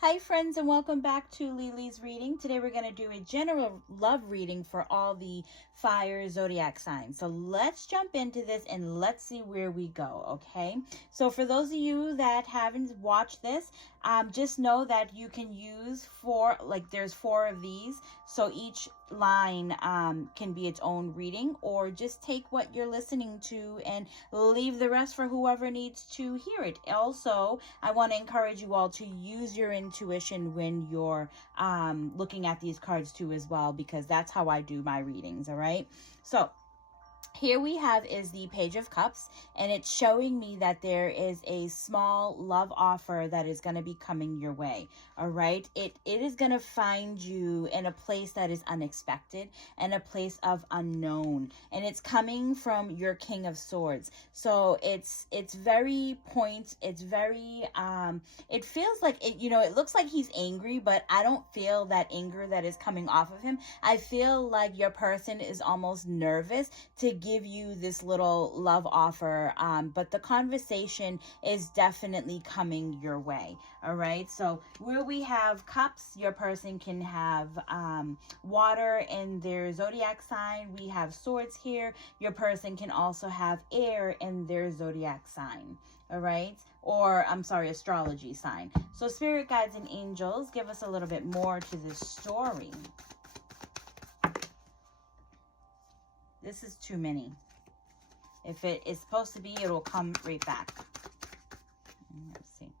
Hi friends, and welcome back to Lily's reading. Today we're going to do a general love reading for all the fire zodiac signs. So let's jump into this and let's see where we go, okay? So for those of you that haven't watched this, just know that you can use there's 4 of these. So each line can be its own reading, or just take what you're listening to and leave the rest for whoever needs to hear it. Also, I want to encourage you all to use your intuition when you're looking at these cards too as well, because that's how I do my readings. All right, so here we have is the Page of Cups, and it's showing me that there is a small love offer that is going to be coming your way. All right. It is going to find you in a place that is unexpected and a place of unknown. And it's coming from your King of Swords. So it's very it's very, it feels like it, it looks like he's angry, but I don't feel that anger that is coming off of him. I feel like your person is almost nervous to give you this little love offer, but the conversation is definitely coming your way. All right, so where we have cups, your person can have water in their zodiac sign. We have swords here. Your person can also have air in their zodiac sign. All right, or I'm sorry, astrology sign. So spirit guides and angels, give us a little bit more to this story. This is too many. If it is supposed to be, it will come right back. Let's see.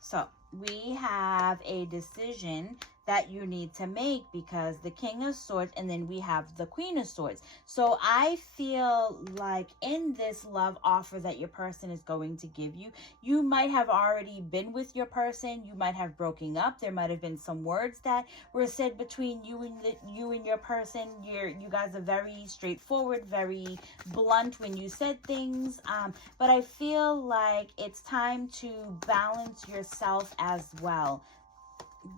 So we have a decision that you need to make, because the King of Swords, and then we have the Queen of Swords. So I feel like in this love offer that your person is going to give you, you might have already been with your person. You might have broken up. There might have been some words that were said between you and your person. You guys are very straightforward, very blunt when you said things. But I feel like it's time to balance yourself as well.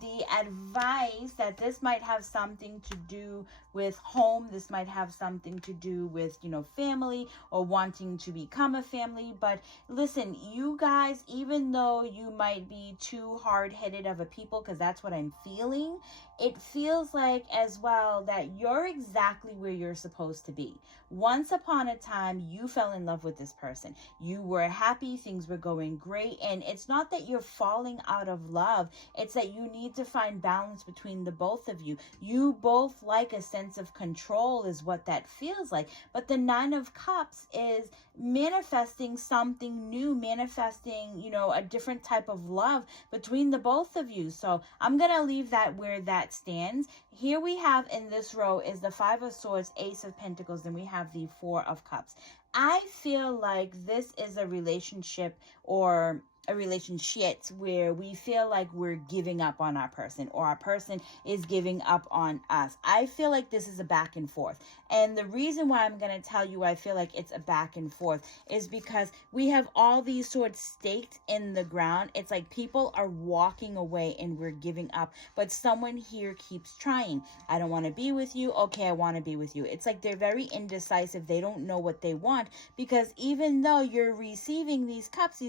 The advice that this might have something to do with home. This might have something to do with, family, or wanting to become a family. But listen, you guys, even though you might be too hard-headed of a people, because that's what I'm feeling, it feels like as well that you're exactly where you're supposed to be. Once upon a time, you fell in love with this person. You were happy. Things were going great. And it's not that you're falling out of love. It's that you need to find balance between the both of you. You both like a sense of control, is what that feels like. But the Nine of Cups is manifesting something new, manifesting, a different type of love between the both of you. So I'm going to leave that where that stands. Here we have in this row is the Five of Swords, Ace of Pentacles, then we have the Four of Cups. I feel like this is a relationship, or a relationship where we feel like we're giving up on our person, or our person is giving up on us. I feel like this is a back and forth. And the reason why I'm going to tell you I feel like it's a back and forth is because we have all these swords staked in the ground. It's like people are walking away and we're giving up, but someone here keeps trying. I don't want to be with you. Okay, I want to be with you. It's like they're very indecisive. They don't know what they want, because even though you're receiving these cups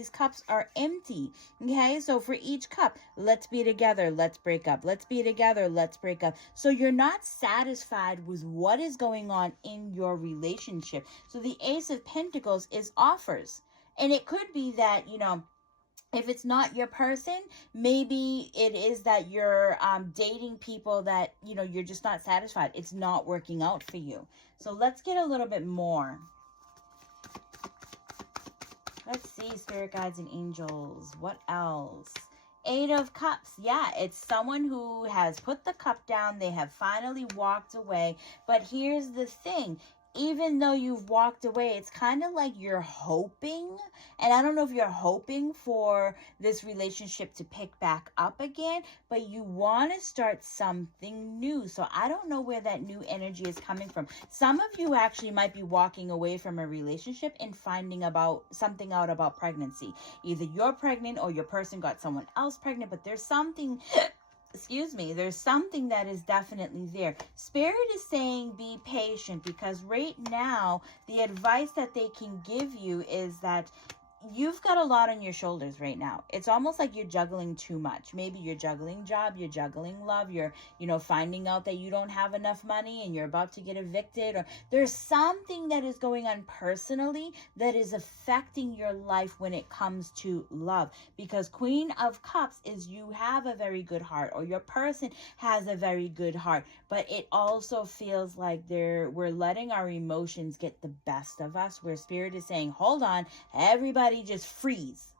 are empty. Okay, so for each cup, let's be together, let's break up. Let's be together, let's break up. So you're not satisfied with what is going on in your relationship. So the Ace of Pentacles is offers. And it could be that, if it's not your person, maybe it is that you're dating people that, you're just not satisfied. It's not working out for you. So let's get a little bit more. Let's see, spirit guides and angels. What else? Eight of Cups. Yeah, it's someone who has put the cup down. They have finally walked away. But here's the thing. Even though you've walked away, it's kind of like you're hoping. And I don't know if you're hoping for this relationship to pick back up again, but you want to start something new. So I don't know where that new energy is coming from. Some of you actually might be walking away from a relationship and finding something out about pregnancy. Either you're pregnant or your person got someone else pregnant, but there's something... there's something that is definitely there. Spirit is saying be patient, because right now the advice that they can give you is that you've got a lot on your shoulders right now. It's almost like you're juggling too much. Maybe you're juggling job, you're juggling love, you're, finding out that you don't have enough money and you're about to get evicted, or there's something that is going on personally that is affecting your life when it comes to love. Because Queen of Cups is you have a very good heart, or your person has a very good heart, but it also feels like we're letting our emotions get the best of us, where Spirit is saying, hold on, everybody just freeze.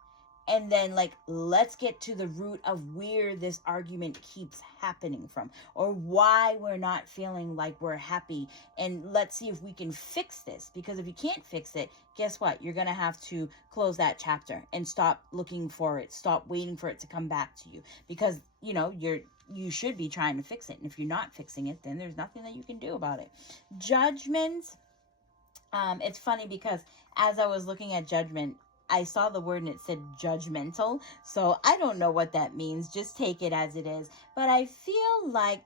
And then, let's get to the root of where this argument keeps happening from, or why we're not feeling like we're happy. And let's see if we can fix this. Because if you can't fix it, guess what? You're going to have to close that chapter and stop looking for it. Stop waiting for it to come back to you. Because, you should be trying to fix it. And if you're not fixing it, then there's nothing that you can do about it. Judgment. It's funny because as I was looking at Judgment, I saw the word and it said judgmental. So I don't know what that means. Just take it as it is. But I feel like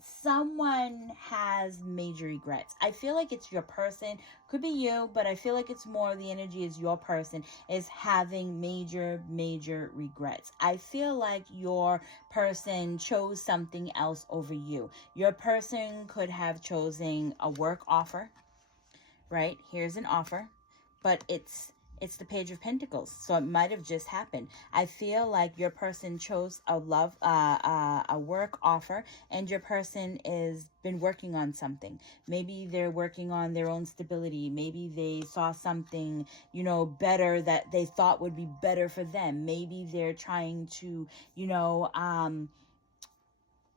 someone has major regrets. I feel like it's your person. Could be you, but I feel like it's more the energy is your person is having major regrets. I feel like your person chose something else over you. Your person could have chosen a work offer, right? Here's an offer, but it's the Page of Pentacles, so it might have just happened. I feel like your person chose a work offer, and your person is been working on something. Maybe they're working on their own stability. Maybe they saw something, better that they thought would be better for them. Maybe they're trying to,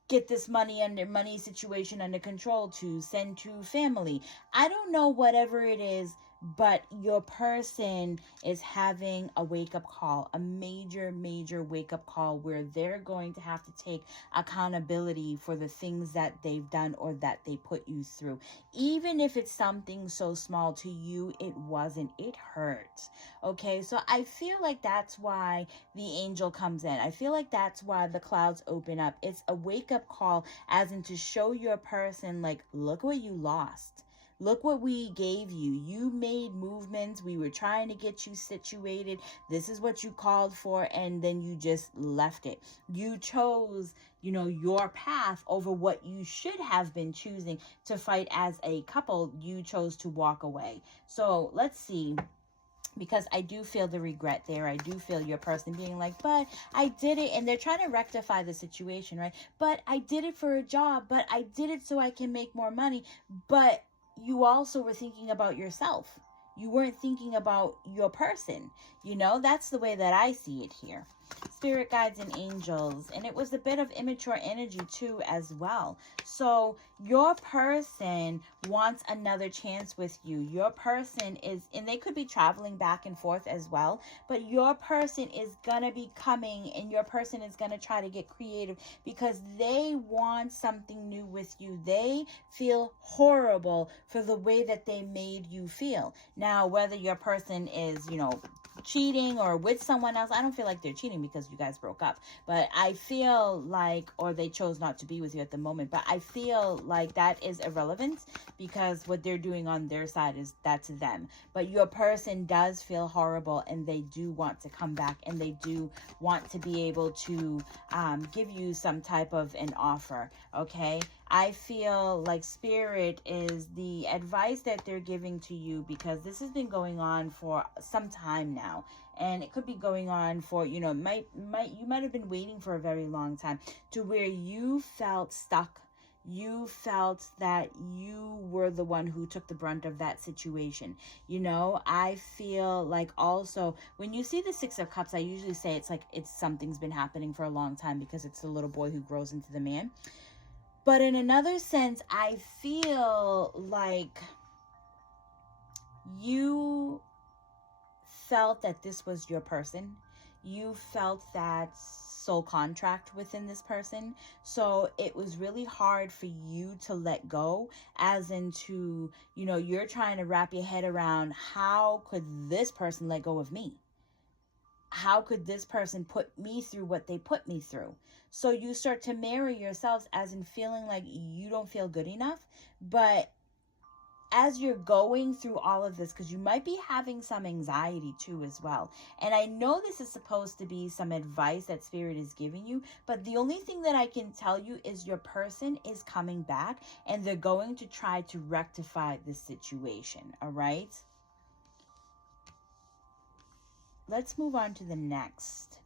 get this money situation under control to send to family. I don't know, whatever it is, but your person is having a wake-up call, a major wake-up call, where they're going to have to take accountability for the things that they've done or that they put you through. Even if it's something so small to you, it wasn't. It hurts. Okay, so I feel like that's why the angel comes in. I feel like that's why the clouds open up. It's a wake-up call, as in to show your person, look what you lost. Look what we gave you. You made movements. We were trying to get you situated. This is what you called for, and then you just left it. You chose, your path over what you should have been choosing to fight as a couple. You chose to walk away. So let's see. Because I do feel the regret there. I do feel your person being like, but I did it. And they're trying to rectify the situation, right? But I did it for a job. But I did it so I can make more money. But you also were thinking about yourself. You weren't thinking about your person. That's the way that I see it here. Spirit guides and angels. And it was a bit of immature energy too as well. So your person wants another chance with you. Your person is, and they could be traveling back and forth as well, but your person is going to be coming, and your person is going to try to get creative because they want something new with you. They feel horrible for the way that they made you feel. Now, whether your person is, cheating or with someone else, I don't feel like they're cheating because you guys broke up, but I feel like, or they chose not to be with you at the moment, but I feel like that is irrelevant because what they're doing on their side is that's them. But your person does feel horrible, and they do want to come back, and they do want to be able to give you some type of an offer. Okay, I feel like Spirit is the advice that they're giving to you, because this has been going on for some time now, and it could be going on for, you might have been waiting for a very long time, to where you felt stuck. You felt that you were the one who took the brunt of that situation. I feel like also when you see the Six of Cups, I usually say it's something's been happening for a long time, because it's the little boy who grows into the man. But in another sense, I feel like you felt that this was your person. You felt that soul contract within this person. So it was really hard for you to let go, as into, you're trying to wrap your head around, how could this person let go of me? How could this person put me through what they put me through? So you start to mirror yourselves, as in feeling like you don't feel good enough. But as you're going through all of this, because you might be having some anxiety too as well. And I know this is supposed to be some advice that Spirit is giving you, but the only thing that I can tell you is your person is coming back and they're going to try to rectify the situation. All right. Let's move on to the next.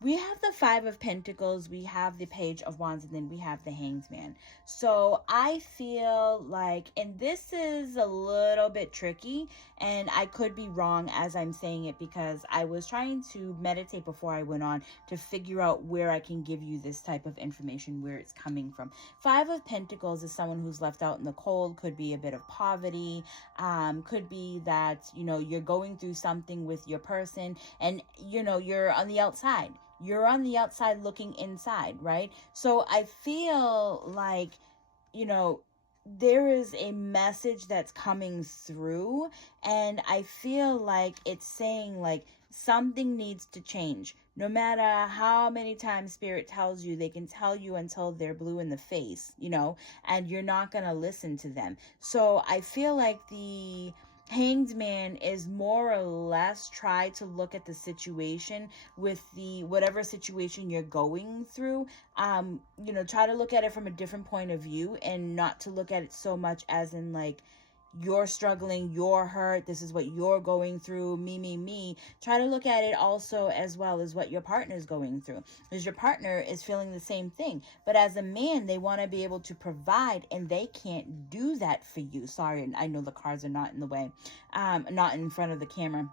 We have the Five of Pentacles, we have the Page of Wands, and then we have the Hanged Man. So I feel like, and this is a little bit tricky, and I could be wrong as I'm saying it because I was trying to meditate before I went on to figure out where I can give you this type of information, where it's coming from. Five of Pentacles is someone who's left out in the cold, could be a bit of poverty, could be that, you know, you're going through something with your person and, you know, you're on the outside. You're on the outside looking inside, right? So I feel like, you know, there is a message that's coming through, and I feel like it's saying like something needs to change. No matter how many times Spirit tells you, they can tell you until they're blue in the face, you know, and you're not going to listen to them. So I feel like the Hanged Man is more or less try to look at the situation with the whatever situation you're going through. You know, try to look at it from a different point of view and not to look at it so much as in like you're struggling, you're hurt, this is what you're going through, me. Try to look at it also as well as what your partner is going through, because your partner is feeling the same thing. But as a man, they want to be able to provide, and they can't do that for you. Sorry, I know the cards are not in the way, not in front of the camera.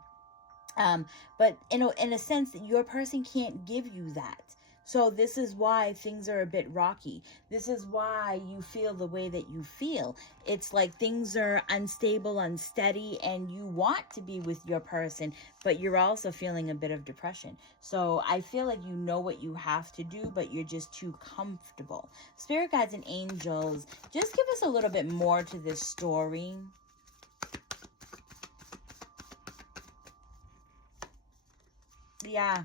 But in a sense, that your person can't give you that. So this is why things are a bit rocky. This is why you feel the way that you feel. It's like things are unstable, unsteady, and you want to be with your person, but you're also feeling a bit of depression. So I feel like you know what you have to do, but you're just too comfortable. Spirit guides and angels, just give us a little bit more to this story. Yeah.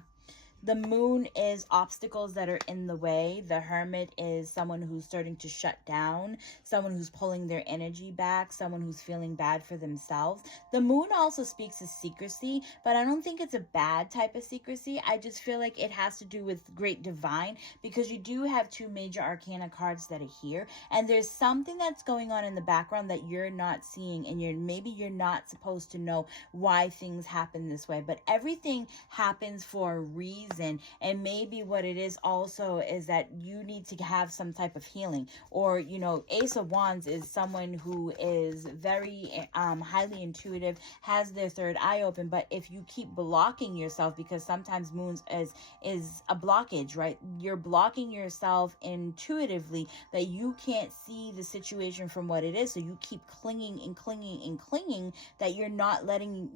The Moon is obstacles that are in the way. The Hermit is someone who's starting to shut down, someone who's pulling their energy back, someone who's feeling bad for themselves. The Moon also speaks of secrecy, but I don't think it's a bad type of secrecy. I just feel like it has to do with Great Divine, because you do have two major arcana cards that are here, and there's something that's going on in the background that you're not seeing, and maybe you're not supposed to know why things happen this way, but everything happens for a reason. And maybe what it is also is that you need to have some type of healing. Or, you know, Ace of Wands is someone who is very highly intuitive, has their third eye open. But if you keep blocking yourself, because sometimes moons is a blockage, right? You're blocking yourself intuitively, that you can't see the situation from what it is. So you keep clinging and clinging and clinging, that you're not letting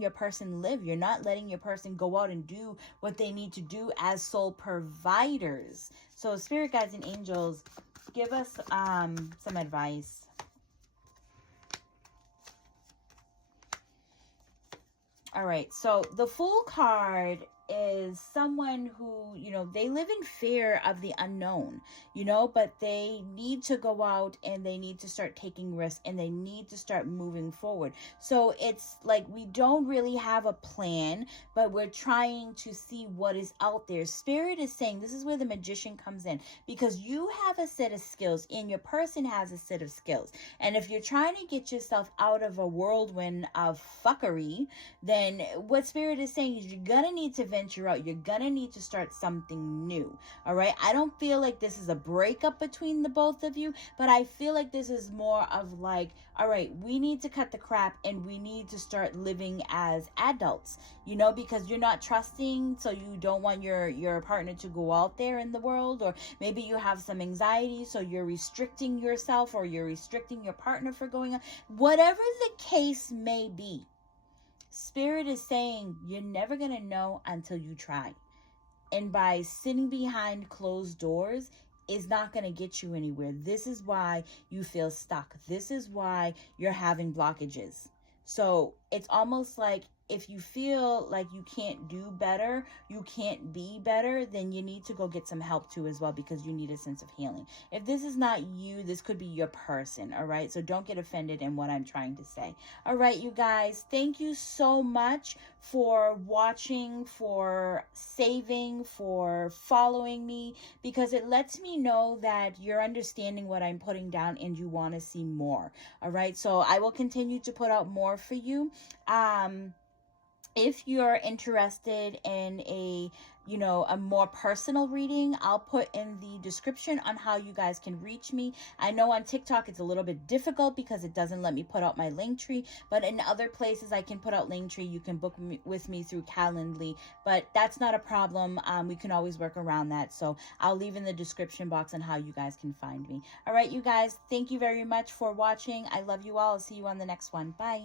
your person live. You're not letting your person go out and do what they need to do as soul providers. So Spirit guides and angels, give us some advice. All right, so the Fool card is someone who, you know, they live in fear of the unknown, you know, but they need to go out and they need to start taking risks and they need to start moving forward. So it's like we don't really have a plan, but we're trying to see what is out there. Spirit is saying this is where the Magician comes in, because you have a set of skills and your person has a set of skills. And if you're trying to get yourself out of a whirlwind of fuckery, then what Spirit is saying is you're gonna need to venture out. You're gonna need to start something new. All right, I don't feel like this is a breakup between the both of you, but I feel like this is more of like, all right, we need to cut the crap and we need to start living as adults, you know, because you're not trusting, so you don't want your partner to go out there in the world, or maybe you have some anxiety, so you're restricting yourself or you're restricting your partner for going out. Whatever the case may be, Spirit is saying you're never going to know until you try. And by sitting behind closed doors is not going to get you anywhere. This is why you feel stuck. This is why you're having blockages. So it's almost like if you feel like you can't do better, you can't be better, then you need to go get some help too as well, because you need a sense of healing. If this is not you, this could be your person, all right? So don't get offended in what I'm trying to say. All right, you guys, thank you so much for watching, for saving, for following me, because it lets me know that you're understanding what I'm putting down and you want to see more. All right, so I will continue to put out more for you. If you're interested in a more personal reading, I'll put in the description on how you guys can reach me. I know on TikTok it's a little bit difficult because it doesn't let me put out my Linktree, but in other places I can put out Linktree. You can book with me through Calendly, but that's not a problem. We can always work around that. So I'll leave in the description box on how you guys can find me. All right, you guys, thank you very much for watching. I love you all. I'll see you on the next one. Bye.